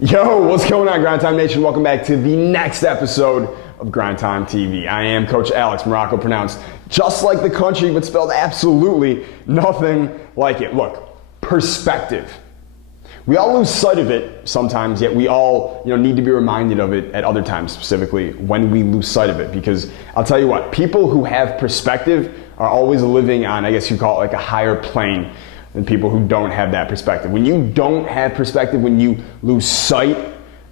Yo, what's going on, Grind Time Nation? Welcome back to the next episode of Grind Time TV. I am Coach Alex Maroko, pronounced just like the country, but spelled absolutely nothing like it. Look, perspective. We all lose sight of it sometimes, yet we all need to be reminded of it at other times, specifically when we lose sight of it. Because I'll tell you what, people who have perspective are always living on, I guess you call it like a higher plane than people who don't have that perspective. When you don't have perspective, when you lose sight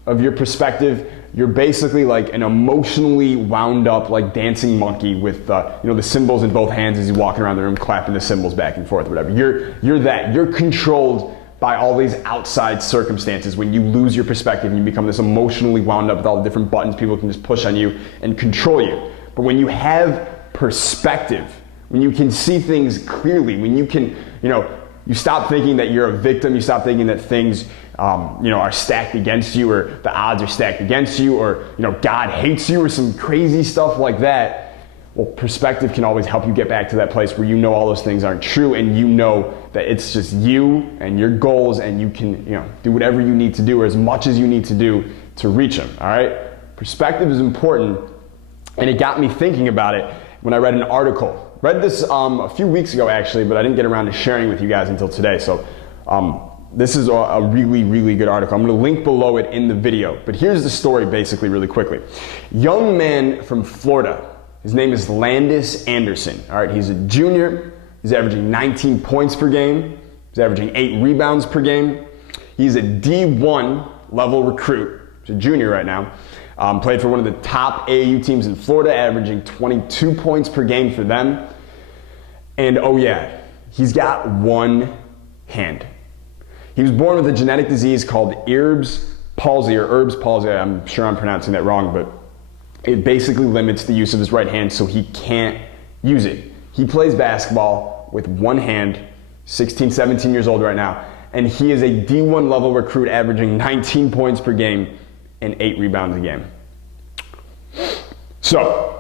of your perspective, you're basically like an emotionally wound up like dancing monkey with the cymbals in both hands as you're walking around the room clapping the cymbals back and forth, whatever. You're controlled by all these outside circumstances when you lose your perspective and you become this emotionally wound up with all the different buttons people can just push on you and control you. But when you have perspective, when you can see things clearly, when you can, you stop thinking that you're a victim. You stop thinking that things, are stacked against you, or the odds are stacked against you, or God hates you, or some crazy stuff like that. Well, perspective can always help you get back to that place where all those things aren't true, and you know that it's just you and your goals, and you can, do whatever you need to do, or as much as you need to do to reach them. All right, perspective is important, and it got me thinking about it when I read an article. Read this a few weeks ago actually, but I didn't get around to sharing with you guys until today. So this is a really, really good article. I'm going to link below it in the video. But here's the story basically really quickly. Young man from Florida. His name is Landus Anderson. All right, he's a junior. He's averaging 19 points per game. He's averaging 8 rebounds per game. He's a D1 level recruit. He's a junior right now. Played for one of the top AAU teams in Florida, averaging 22 points per game for them. And oh yeah, he's got one hand. He was born with a genetic disease called Erb's palsy. I'm sure I'm pronouncing that wrong, but it basically limits the use of his right hand, so he can't use it. He plays basketball with one hand, 16, 17 years old right now, and he is a D1 level recruit, averaging 19 points per game and 8 rebounds a game. So,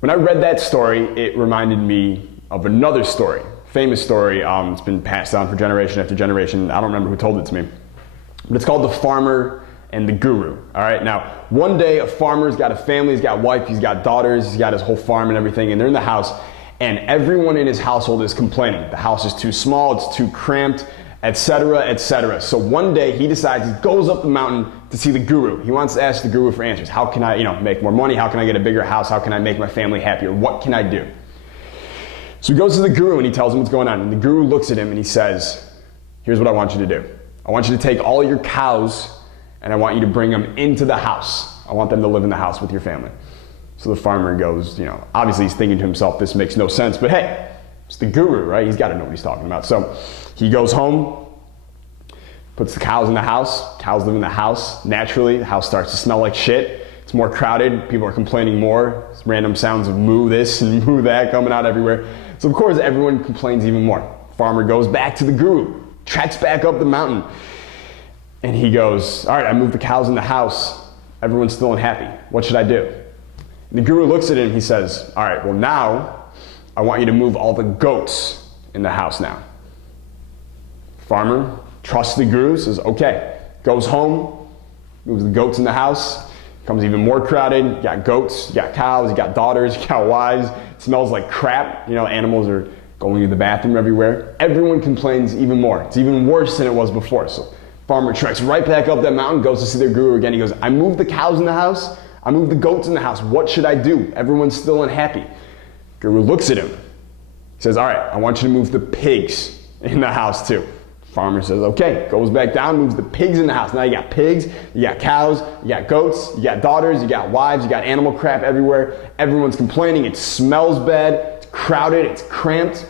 when I read that story, it reminded me of another story, famous story. It's been passed down for generation after generation. I don't remember who told it to me, but it's called The Farmer and the Guru. All right, now one day a farmer's got a family, he's got a wife, he's got daughters, he's got his whole farm and everything, and they're in the house, and everyone in his household is complaining. The house is too small, it's too cramped, etc., etc. So one day he decides, he goes up the mountain to see the guru. He wants to ask the guru for answers. How can I, make more money? How can I get a bigger house? How can I make my family happier? What can I do? So he goes to the guru and he tells him what's going on. And the guru looks at him and he says, here's what I want you to do. I want you to take all your cows and I want you to bring them into the house. I want them to live in the house with your family. So the farmer goes, obviously he's thinking to himself, this makes no sense, but hey, it's the guru, right? He's got to know what he's talking about. So he goes home, puts the cows in the house. Cows live in the house. Naturally, the house starts to smell like shit. It's more crowded. People are complaining more. There's random sounds of moo this and moo that coming out everywhere. So of course, everyone complains even more. Farmer goes back to the guru, treks back up the mountain, and he goes, all right, I moved the cows in the house. Everyone's still unhappy. What should I do? And the guru looks at him and he says, all right, well now, I want you to move all the goats in the house now. Farmer trusts the guru, says, okay. Goes home, moves the goats in the house, becomes even more crowded. You got goats, you got cows, you got daughters, you got wives. It smells like crap. Animals are going to the bathroom everywhere. Everyone complains even more. It's even worse than it was before. So farmer treks right back up that mountain, goes to see their guru again. He goes, I moved the cows in the house. I moved the goats in the house. What should I do? Everyone's still unhappy. Guru looks at him. He says, all right, I want you to move the pigs in the house too. Farmer says, okay, goes back down, moves the pigs in the house. Now you got pigs, you got cows, you got goats, you got daughters, you got wives, you got animal crap everywhere. Everyone's complaining, it smells bad, it's crowded, it's cramped.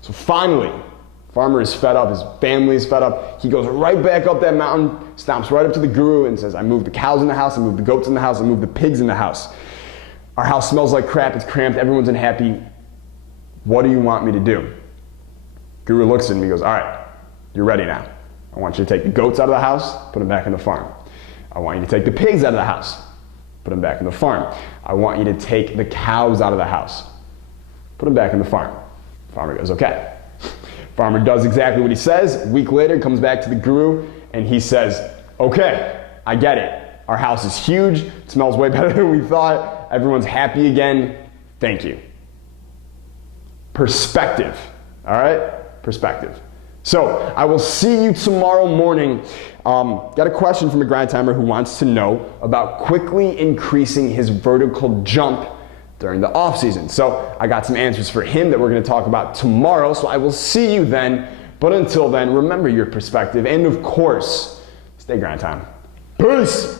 So finally, farmer is fed up, his family is fed up. He goes right back up that mountain, stomps right up to the guru and says, I moved the cows in the house, I moved the goats in the house, I moved the pigs in the house. Our house smells like crap, it's cramped, everyone's unhappy. What do you want me to do? Guru looks at him, he goes, all right, you're ready now. I want you to take the goats out of the house, put them back in the farm. I want you to take the pigs out of the house, put them back in the farm. I want you to take the cows out of the house, put them back in the farm. Farmer goes, okay. Farmer does exactly what he says. A week later, comes back to the guru and he says, okay, I get it. Our house is huge. It smells way better than we thought. Everyone's happy again. Thank you. Perspective. All right? Perspective. So I will see you tomorrow morning. Got a question from a grind timer who wants to know about quickly increasing his vertical jump during the off season. So I got some answers for him that we're going to talk about tomorrow. So I will see you then. But until then, remember your perspective. And of course, stay grind time. Peace.